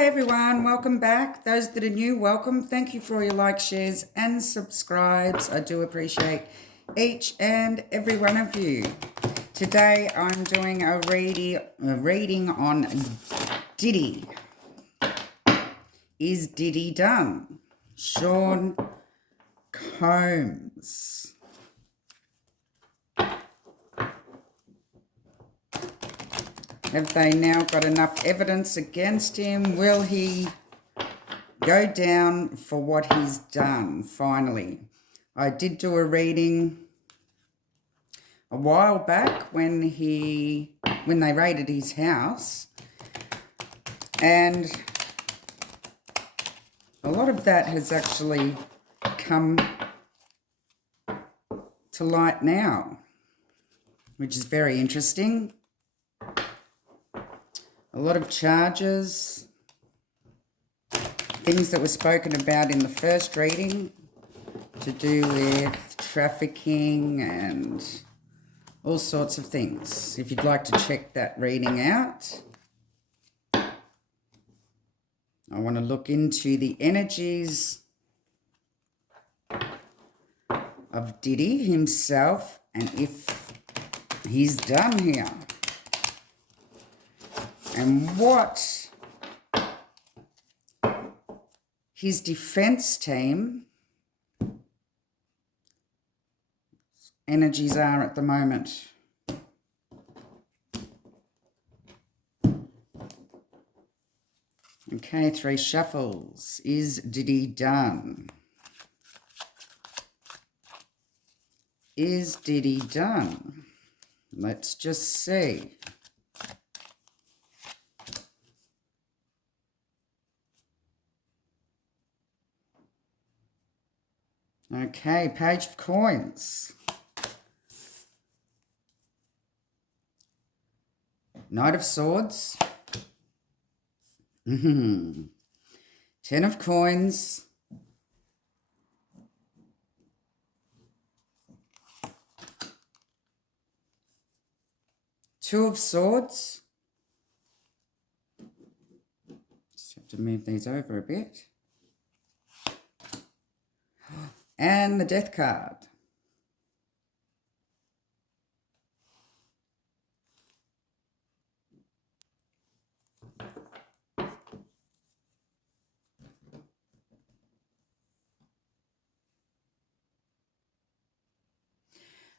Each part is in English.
Hi everyone, welcome back. Those that are new, welcome. Thank you for all your likes, shares and subscribes. I do appreciate each and every one of you. Today I'm doing a reading on Diddy. Is Diddy done? Sean Combs. Have they now got enough evidence against him? Will he go down for what he's done, finally? I did do a reading a while back when they raided his house, and a lot of that has actually come to light now, which is very interesting. A lot of charges, things that were spoken about in the first reading to do with trafficking and all sorts of things. If you'd like to check that reading out, I want to look into the energies of Diddy himself and if he's done here. And what his defense team energies are at the moment. Okay, 3 shuffles. Is Diddy done? Is Diddy done? Let's just see. Okay, Page of Coins. Knight of Swords. 10 of Coins. Two of Swords. Just have to move these over a bit. And the Death card.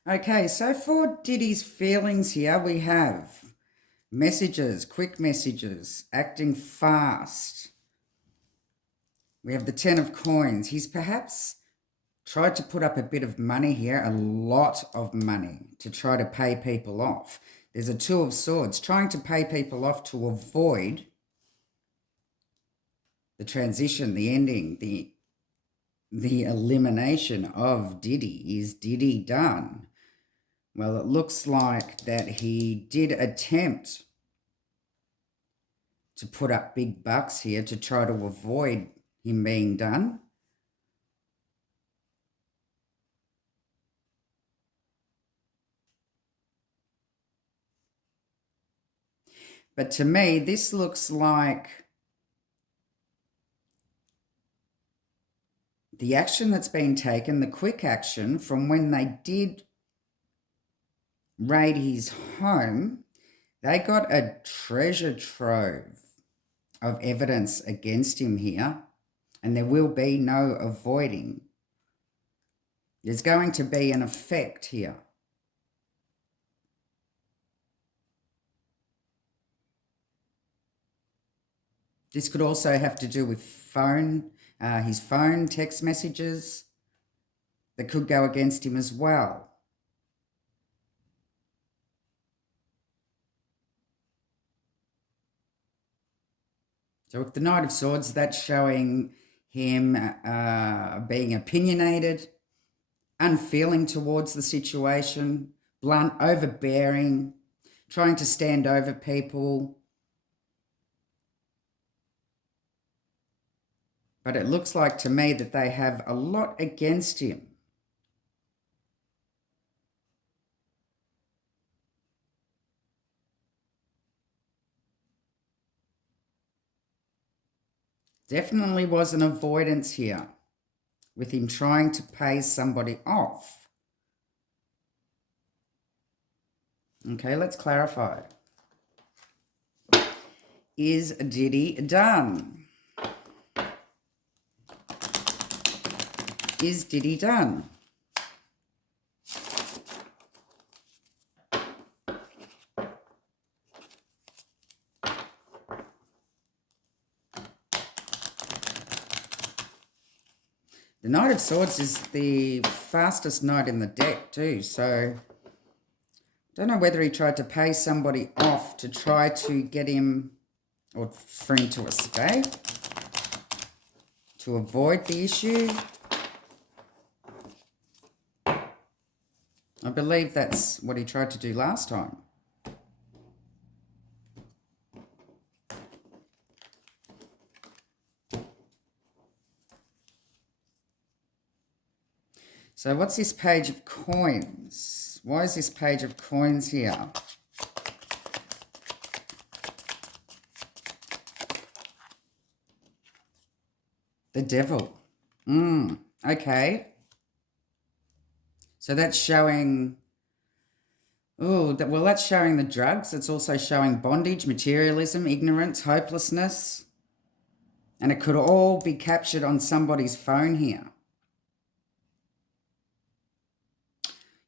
Okay, so for Diddy's feelings here, we have messages, quick messages, acting fast. We have the 10 of Coins. He's perhaps tried to put up a bit of money here, a lot of money, to try to pay people off. There's a 2 of Swords, trying to pay people off to avoid the transition, the ending, the elimination of Diddy. Is Diddy done? Well, it looks like that he did attempt to put up big bucks here to try to avoid him being done. But to me, this looks like the action that's been taken, the quick action from when they did raid his home, they got a treasure trove of evidence against him here, and there will be no avoiding. There's going to be an effect here. This could also have to do with his phone, text messages that could go against him as well. So with the Knight of Swords, that's showing him being opinionated, unfeeling towards the situation, blunt, overbearing, trying to stand over people. But it looks like to me that they have a lot against him. Definitely was an avoidance here with him trying to pay somebody off. Okay, let's clarify. Is Diddy done? Is Diddy done? The Knight of Swords is the fastest knight in the deck too, so don't know whether he tried to pay somebody off to try to get him, or for him to escape, to avoid the issue. I believe that's what he tried to do last time. So what's this page of coins? Why is this page of coins here? The devil. Okay. So that's showing, that's showing the drugs. It's also showing bondage, materialism, ignorance, hopelessness. And it could all be captured on somebody's phone here.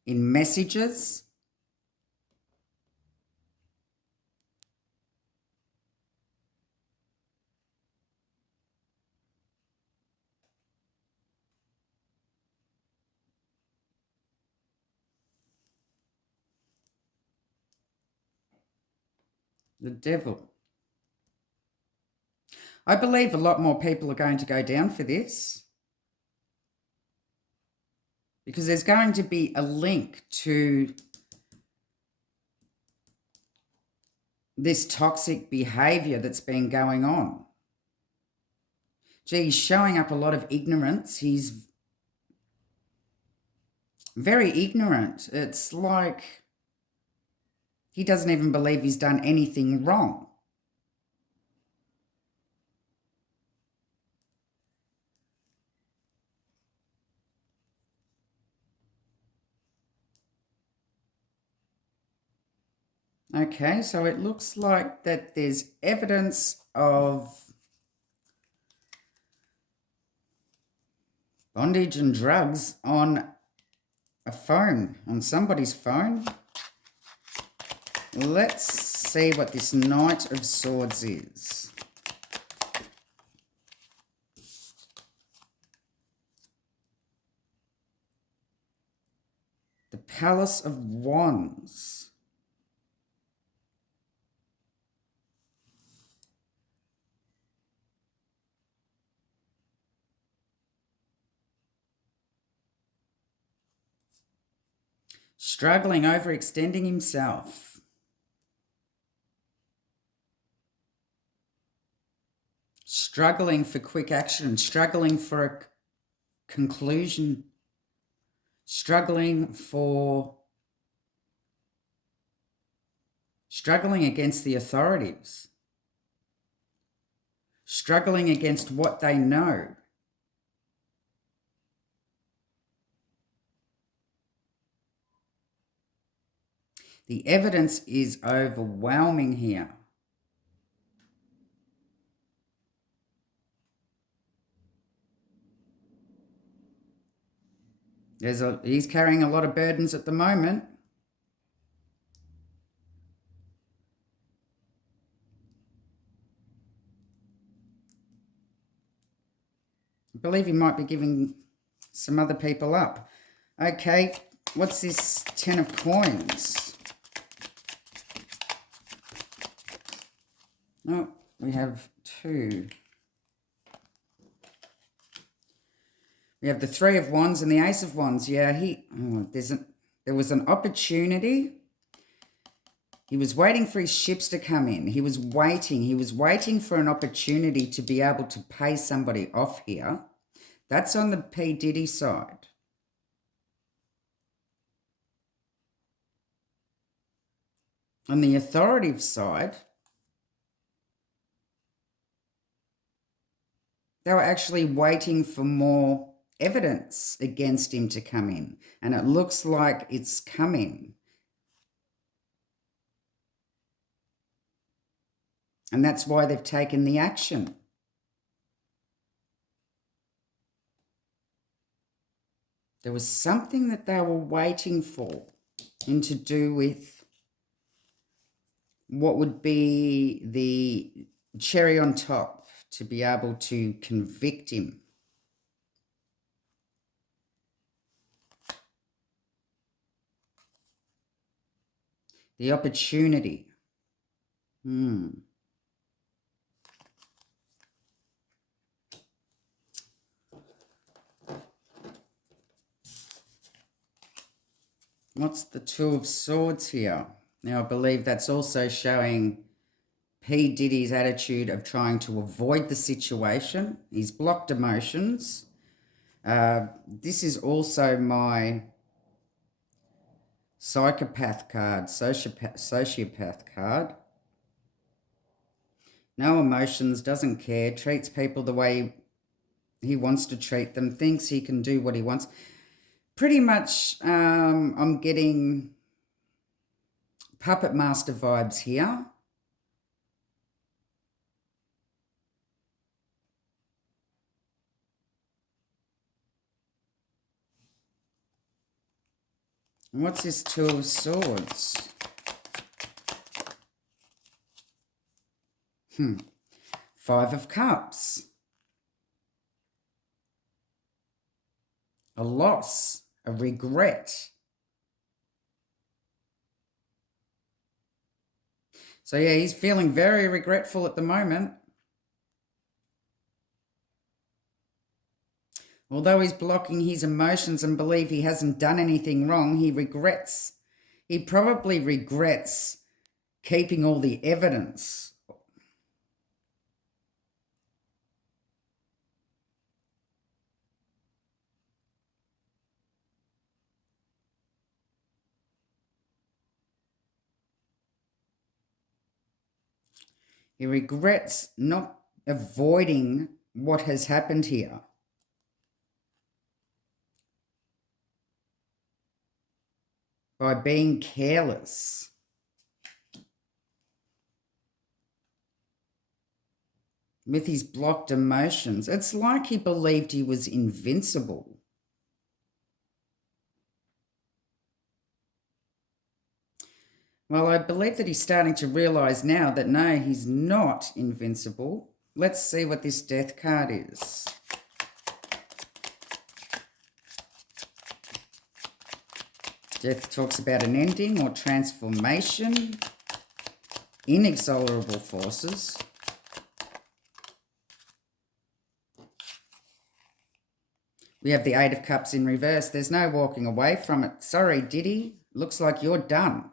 In messages. The devil. I believe a lot more people are going to go down for this, because there's going to be a link to this toxic behavior that's been going on. Gee, he's showing up a lot of ignorance. He's very ignorant. It's like he doesn't even believe he's done anything wrong. Okay, so it looks like that there's evidence of bondage and drugs on a phone, on somebody's phone. Let's see what this Knight of Swords is. The Palace of Wands. Struggling, overextending himself. Struggling for quick action, struggling for a conclusion, struggling against the authorities, struggling against what they know. The evidence is overwhelming here. He's carrying a lot of burdens at the moment. I believe he might be giving some other people up. Okay, what's this 10 of coins? Oh, we have two. We have the Three of Wands and the Ace of Wands. Yeah, there was an opportunity. He was waiting for his ships to come in. He was waiting for an opportunity to be able to pay somebody off here. That's on the P. Diddy side. On the authoritative side, They were actually waiting for more evidence against him to come in. And it looks like it's coming. And that's why they've taken the action. There was something that they were waiting for, and to do with what would be the cherry on top to be able to convict him. The opportunity. What's the Two of Swords here? Now, I believe that's also showing P. Diddy's attitude of trying to avoid the situation. He's blocked emotions. This is also my psychopath card, sociopath card. No emotions, doesn't care, treats people the way he wants to treat them, thinks he can do what he wants. Pretty much, I'm getting puppet master vibes here. And what's this Two of Swords? Five of Cups. A loss, a regret. So yeah, he's feeling very regretful at the moment. Although he's blocking his emotions and believe he hasn't done anything wrong, he regrets. He probably regrets keeping all the evidence. He regrets not avoiding what has happened here. By being careless. With his blocked emotions. It's like he believed he was invincible. Well, I believe that he's starting to realise now that no, he's not invincible. Let's see what this Death card is. Death talks about an ending or transformation, inexorable forces. We have the Eight of Cups in reverse. There's no walking away from it. Sorry, Diddy. Looks like you're done.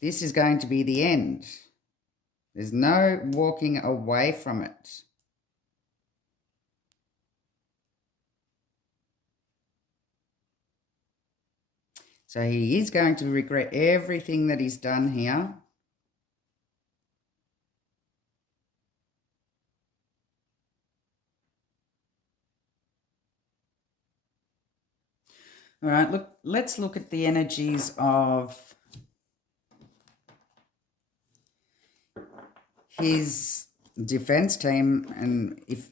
This is going to be the end. There's no walking away from it. So he is going to regret everything that he's done here. All right, look, let's look at the energies of his defense team, and if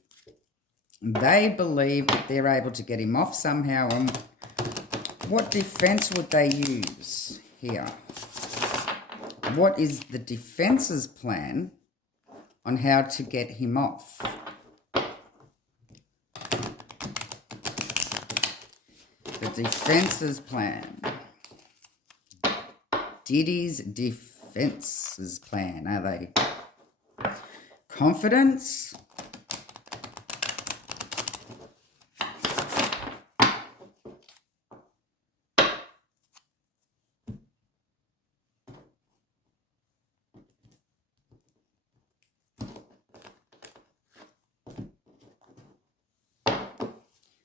they believe that they're able to get him off somehow, what defense would they use here? What is the defense's plan on how to get him off? The defense's plan. Diddy's defense's plan. Are they confidence?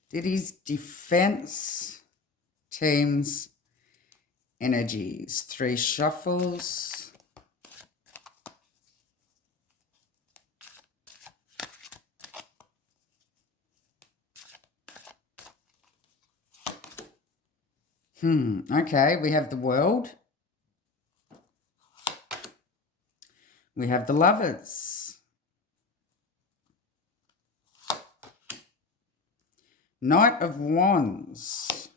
Diddy's defense team's energies. 3 shuffles. Okay, we have the World. We have the Lovers. Knight of Wands.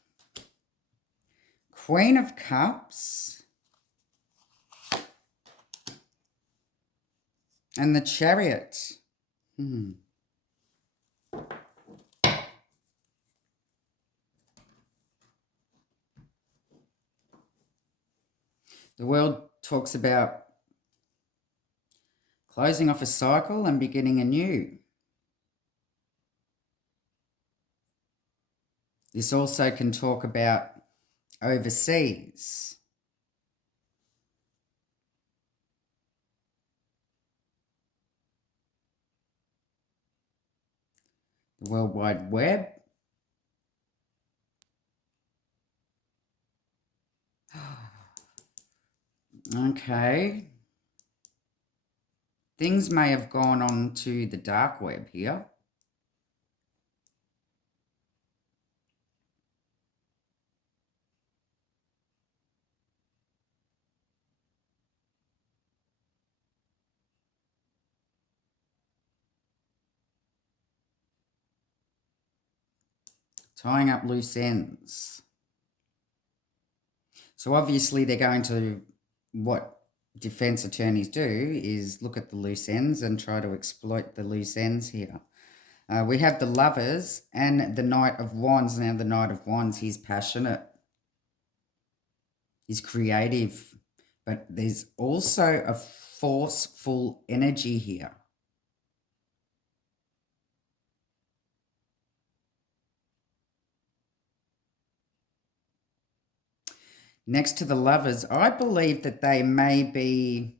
Queen of Cups. And the Chariot. The World talks about closing off a cycle and beginning anew. This also can talk about overseas. The World Wide Web. Okay. Things may have gone on to the dark web here. Tying up loose ends. So obviously they're going to, what defense attorneys do is look at the loose ends and try to exploit the loose ends here. We have the Lovers and the Knight of Wands. Now the Knight of Wands, he's passionate. He's creative. But there's also a forceful energy here. Next to the Lovers, I believe that they may be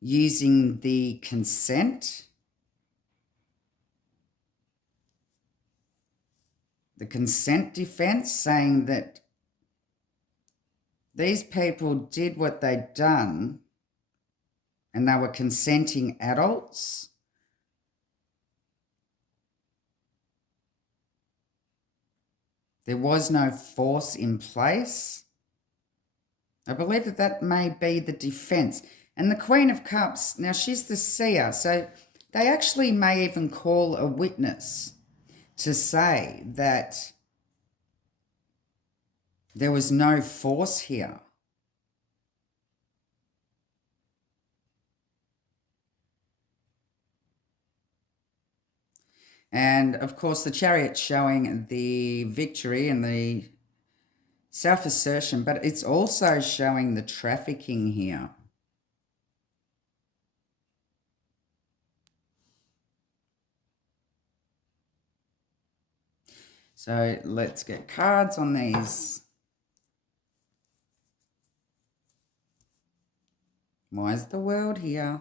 using the consent defense, saying that these people did what they'd done and they were consenting adults. There was no force in place. I believe that that may be the defense. And the Queen of Cups, now she's the seer, so they actually may even call a witness to say that there was no force here. And of course, the Chariot showing the victory and the self-assertion, but it's also showing the trafficking here. So let's get cards on these. Why is the World here?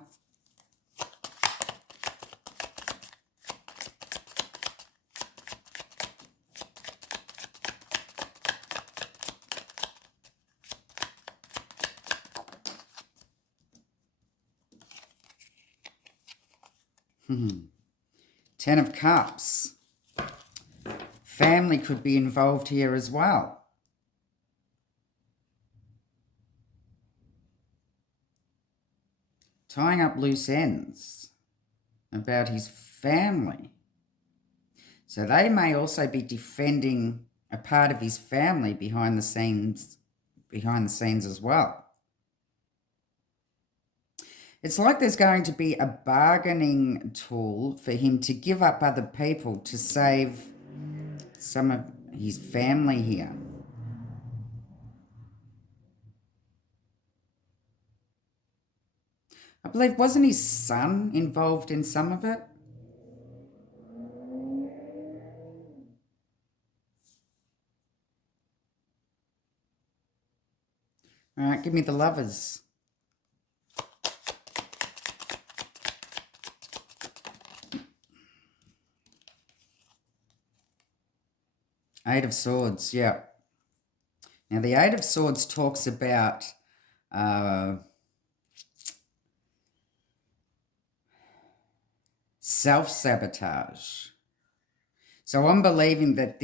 Ten of Cups. Family could be involved here as well. Tying up loose ends about his family. So they may also be defending a part of his family behind the scenes as well. It's like there's going to be a bargaining tool for him to give up other people to save some of his family here. I believe, wasn't his son involved in some of it? All right, give me the Lovers. Eight of Swords, yeah. Now, the Eight of Swords talks about self-sabotage. So I'm believing that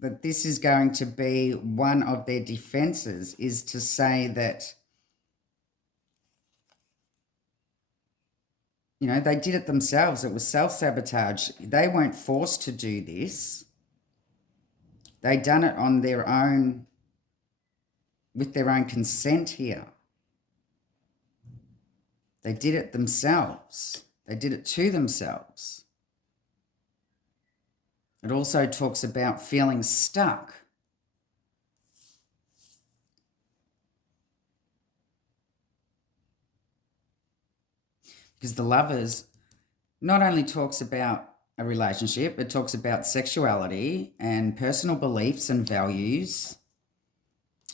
that this is going to be one of their defenses, is to say that, you know, they did it themselves. It was self-sabotage. They weren't forced to do this. They done it on their own, with their own consent here. They did it themselves. They did it to themselves. It also talks about feeling stuck. Because the Lovers not only talks about a relationship, it talks about sexuality and personal beliefs and values,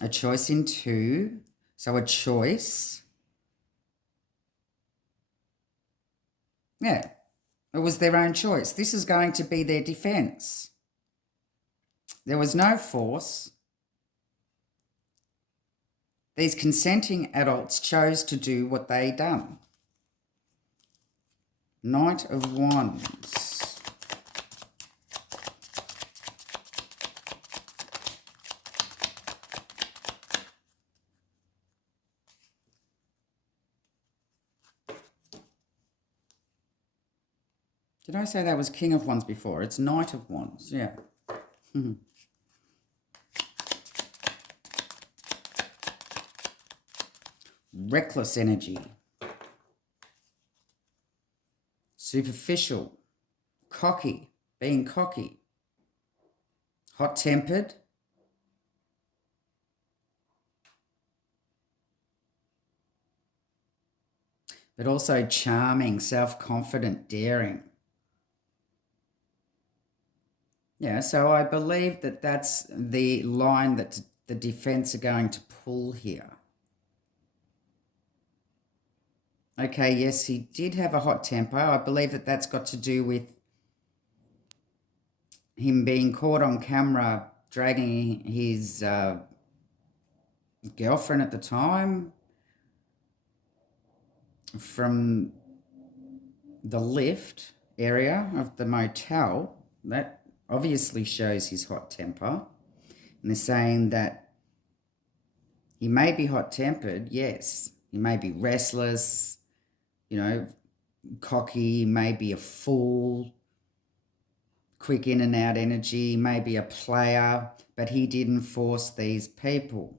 a choice in two, so a choice. Yeah, it was their own choice. This is going to be their defense. There was no force. These consenting adults chose to do what they done. Knight of Wands. Did I say that was King of Wands before? It's Knight of Wands, yeah. Reckless energy. Superficial. Cocky. Being cocky. Hot-tempered. But also charming, self-confident, daring. Yeah, so I believe that that's the line that the defense are going to pull here. Okay, yes, he did have a hot temper. I believe that that's got to do with him being caught on camera dragging his girlfriend at the time from the lift area of the motel. That obviously shows his hot temper. And they're saying that he may be hot-tempered, yes. He may be restless, you know, cocky, maybe a fool, quick in and out energy, maybe a player, but he didn't force these people.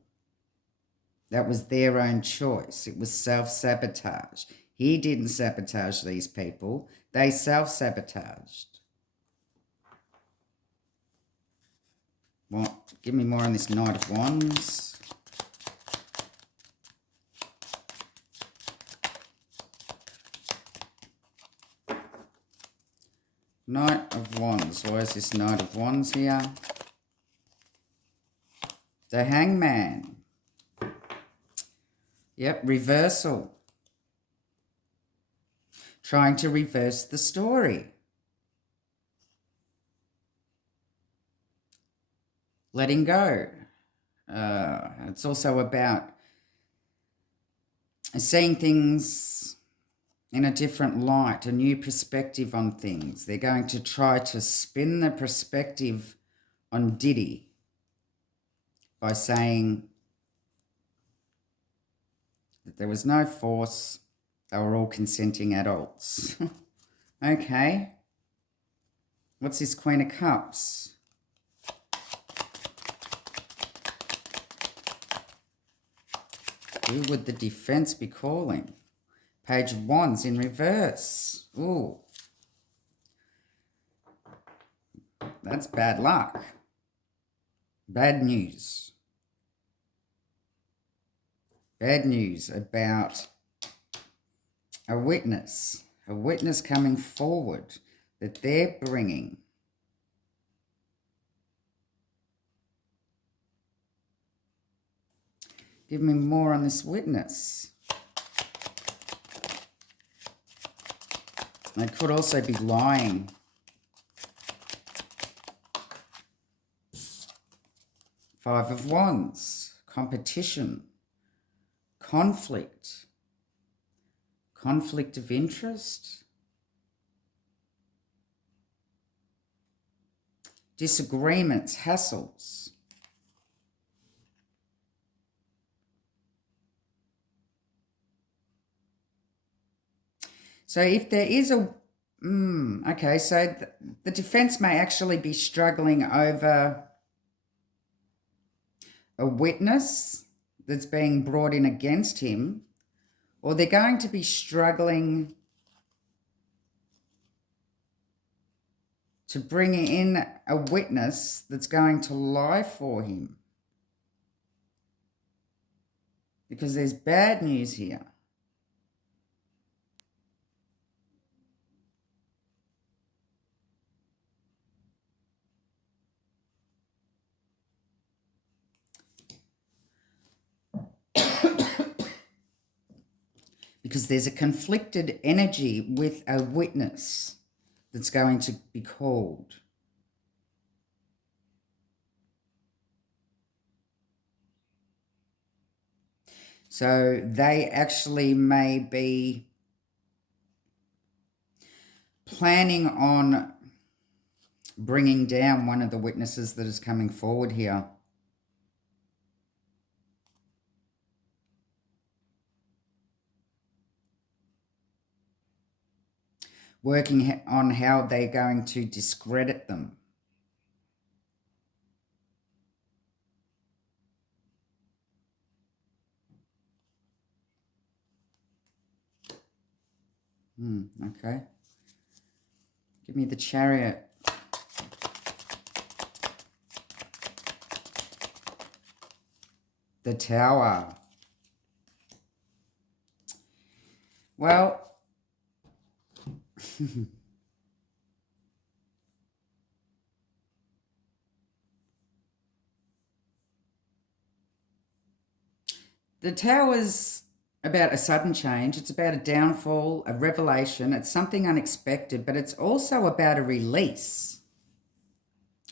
That was their own choice. It was self-sabotage. He didn't sabotage these people. They self-sabotaged. Well, give me more on this Knight of Wands. Knight of Wands. Why is this Knight of Wands here? The Hangman. Yep, reversal. Trying to reverse the story. Letting go. It's also about seeing things in a different light, a new perspective on things. They're going to try to spin the perspective on Diddy by saying that there was no force, they were all consenting adults. Okay. What's this Queen of Cups? Who would the defense be calling? Page of Wands in reverse. Ooh. That's bad luck. Bad news. Bad news about a witness coming forward that they're bringing. Give me more on this witness. They could also be lying. Five of Wands, competition, conflict of interest. disagreements, hassles. So if there is a, okay, so the defense may actually be struggling over a witness that's being brought in against him, or they're going to be struggling to bring in a witness that's going to lie for him. Because there's bad news here. Because there's a conflicted energy with a witness that's going to be called. So they actually may be planning on bringing down one of the witnesses that is coming forward here. Working on how they're going to discredit them. Okay. Give me the Chariot. The Tower. Well, the Tower's about a sudden change. It's about a downfall, a revelation. It's something unexpected, but it's also about a release.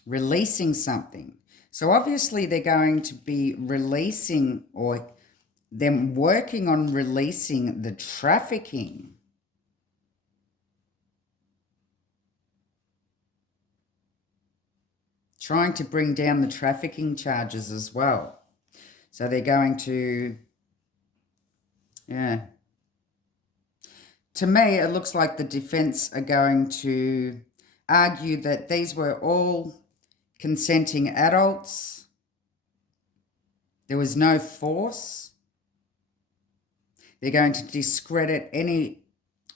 Releasing something. So obviously they're going to be releasing, or them working on releasing the trafficking. Trying to bring down the trafficking charges as well. So they're going to, yeah. To me, it looks like the defense are going to argue that these were all consenting adults. There was no force. They're going to discredit any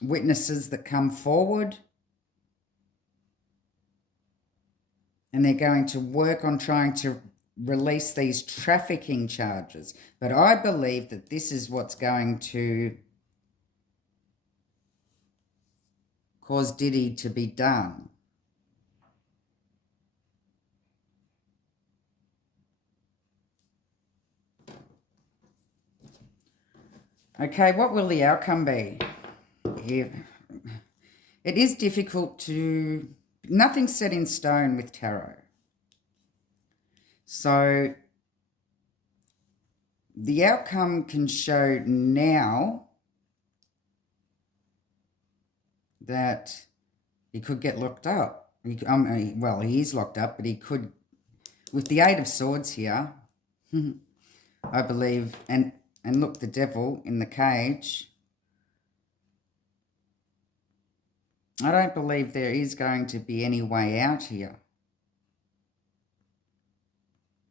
witnesses that come forward. And they're going to work on trying to release these trafficking charges. But I believe that this is what's going to cause Diddy to be done. Okay, what will the outcome be? It is difficult to... Nothing's set in stone with tarot. So the outcome can show now that he could get locked up. Well, he is locked up, but he could, with the Eight of Swords here, I believe, and look, the devil in the cage. I don't believe there is going to be any way out here.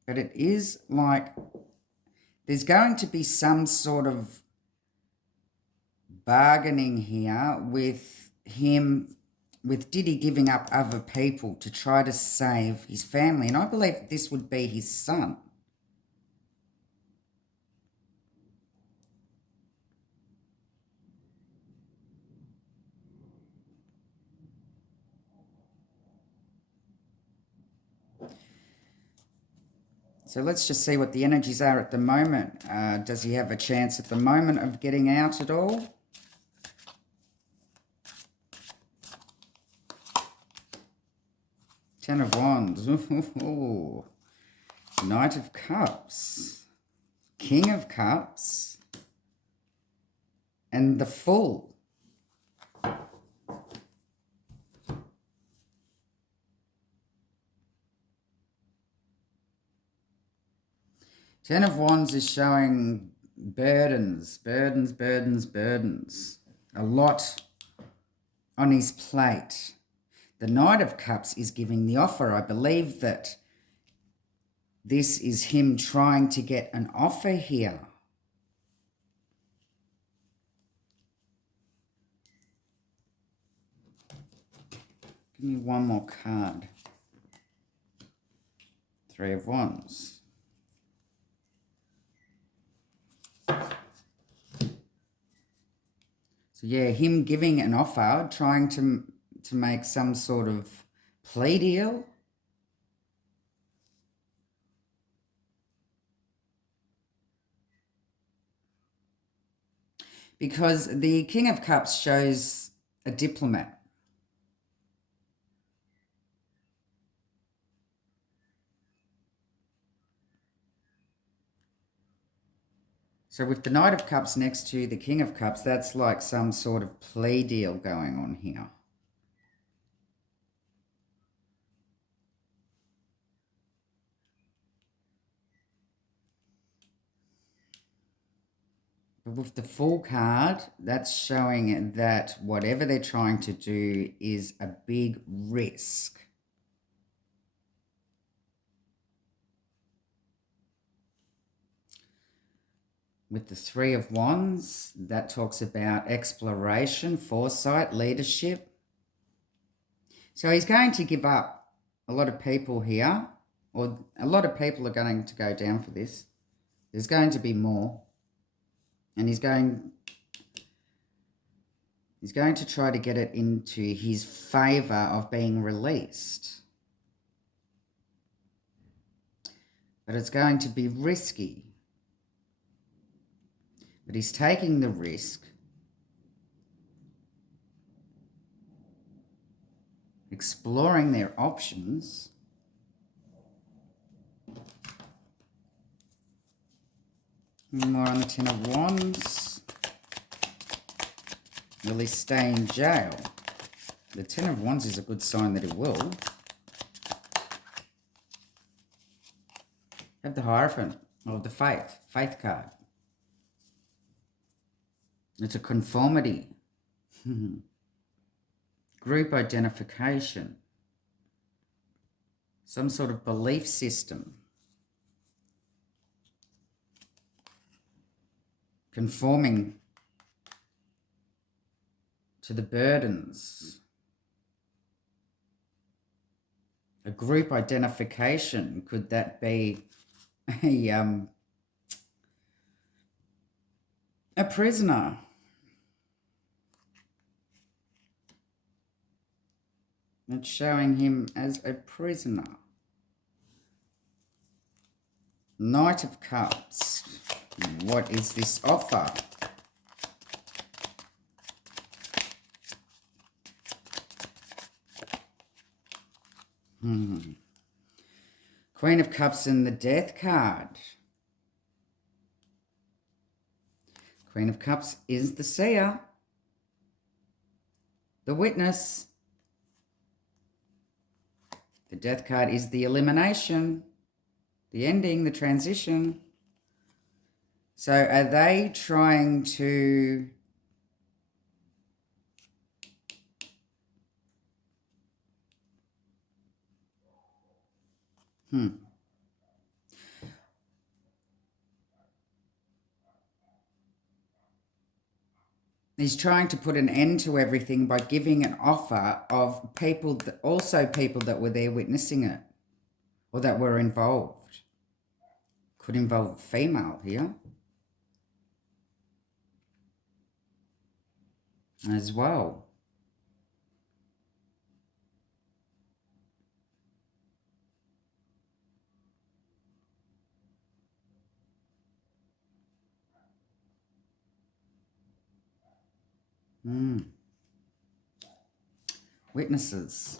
But it is like there's going to be some sort of bargaining here with him, with Diddy giving up other people to try to save his family. And I believe this would be his son. So let's just see what the energies are at the moment. Does he have a chance at the moment of getting out at all? Ten of Wands. Ooh. Knight of Cups. King of Cups. And the Fool. Ten of Wands is showing burdens, burdens, burdens, burdens. A lot on his plate. The Knight of Cups is giving the offer. I believe that this is him trying to get an offer here. Give me one more card. Three of Wands. So yeah, him giving an offer, trying to make some sort of plea deal. Because the King of Cups shows a diplomat. So with the Knight of Cups next to the King of Cups, that's like some sort of plea deal going on here. But with the Fool card, that's showing that whatever they're trying to do is a big risk. With the Three of Wands, that talks about exploration, foresight, leadership. So he's going to give up a lot of people here, or a lot of people are going to go down for this. There's going to be more. And he's going to try to get it into his favour of being released. But it's going to be risky. But he's taking the risk. Exploring their options. More on the Ten of Wands. Will he stay in jail? The Ten of Wands is a good sign that he will. Have the Hierophant of the Faith card. It's a conformity. Group identification. Some sort of belief system. Conforming to the burdens. A group identification, could that be a prisoner? It's showing him as a prisoner. Knight of Cups. What is this offer? Queen of Cups and the Death card. Queen of Cups is the seer, the witness. The Death card is the elimination, the ending, the transition. So are they trying to He's trying to put an end to everything by giving an offer of people that were there witnessing it or that were involved. Could involve a female here as well. Witnesses.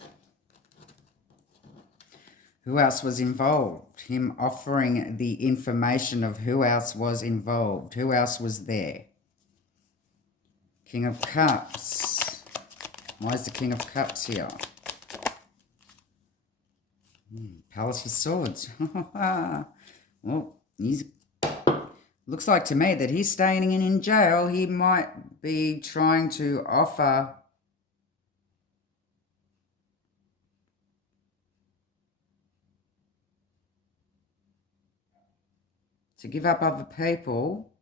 Who else was involved? Him offering the information of who else was involved. Who else was there? King of Cups. Why is the King of Cups here? Palace of Swords. Well, he's Looks like to me that he's staying in jail. He might be trying to offer to give up other people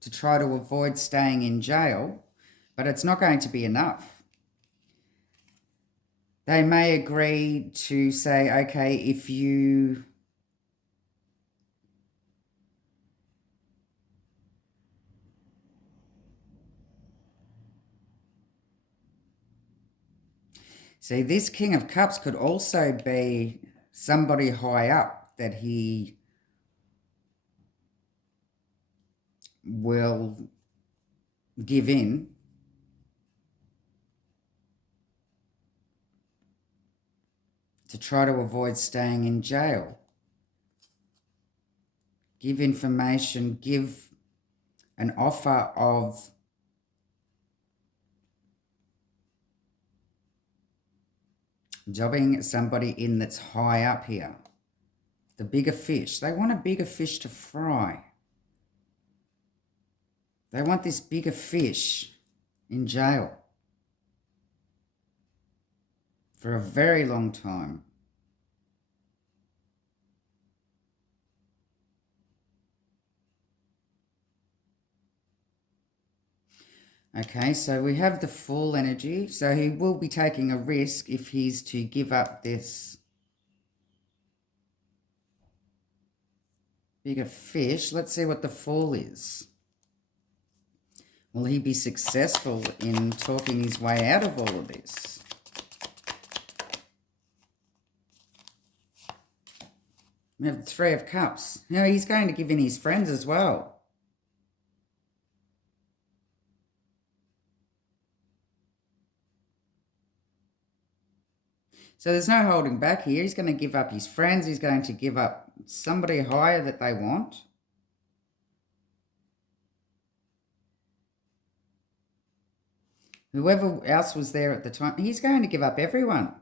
to try to avoid staying in jail, but it's not going to be enough. They may agree to say, okay, if you see, this King of Cups could also be somebody high up that he will give in to try to avoid staying in jail. Give information, give an offer of jobbing somebody in that's high up here. The bigger fish. They want a bigger fish to fry. They want this bigger fish in jail for a very long time. Okay, so we have the full energy. So he will be taking a risk if he's to give up this bigger fish. Let's see what the fall is. Will he be successful in talking his way out of all of this? We have the Three of Cups. Now he's going to give in his friends as well. So there's no holding back here. He's going to give up his friends. He's going to give up somebody higher that they want. Whoever else was there at the time, he's going to give up everyone.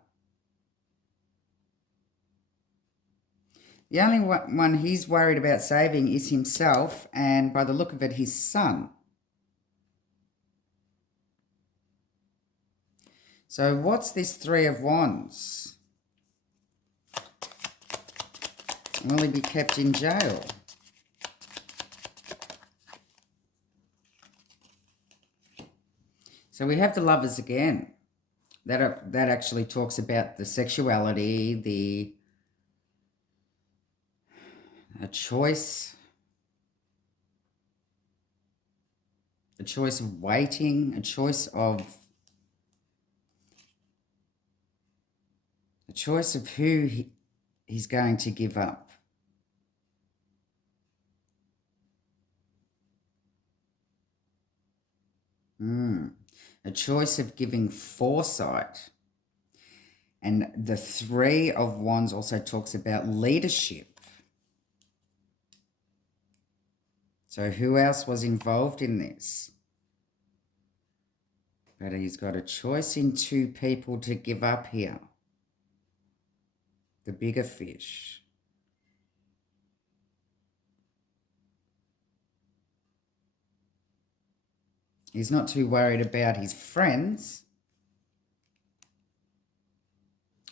The only one he's worried about saving is himself, and by the look of it, his son. So what's this Three of Wands? Will he be kept in jail? So we have the Lovers again. That actually talks about the sexuality, a choice of waiting, a choice of who he's going to give up. A choice of giving foresight. And the Three of Wands also talks about leadership. So who else was involved in this? But he's got a choice in two people to give up here. The bigger fish. He's not too worried about his friends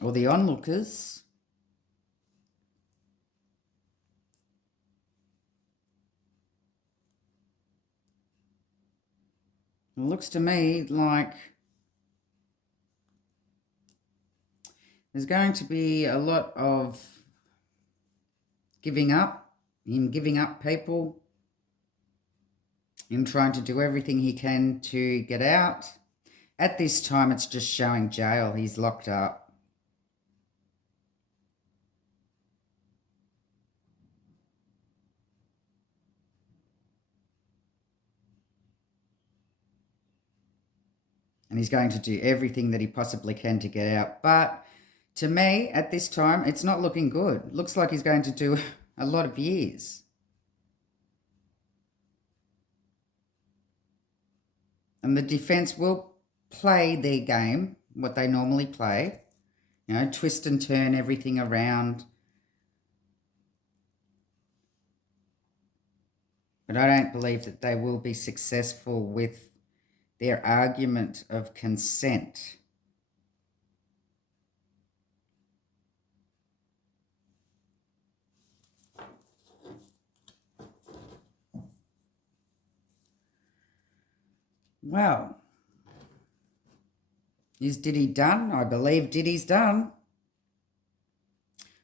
or the onlookers. It looks to me like there's going to be a lot of giving up, him giving up people, him trying to do everything he can to get out. At this time, it's just showing jail. He's locked up. And he's going to do everything that he possibly can to get out. But to me, at this time, it's not looking good. Looks like he's going to do a lot of years. And the defense will play their game, what they normally play. You know, twist and turn everything around. But I don't believe that they will be successful with their argument of consent. Well, is Diddy done? I believe Diddy's done.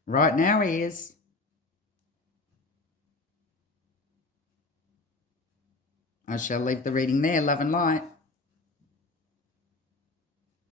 Right now he is. I shall leave the reading there. Love and light.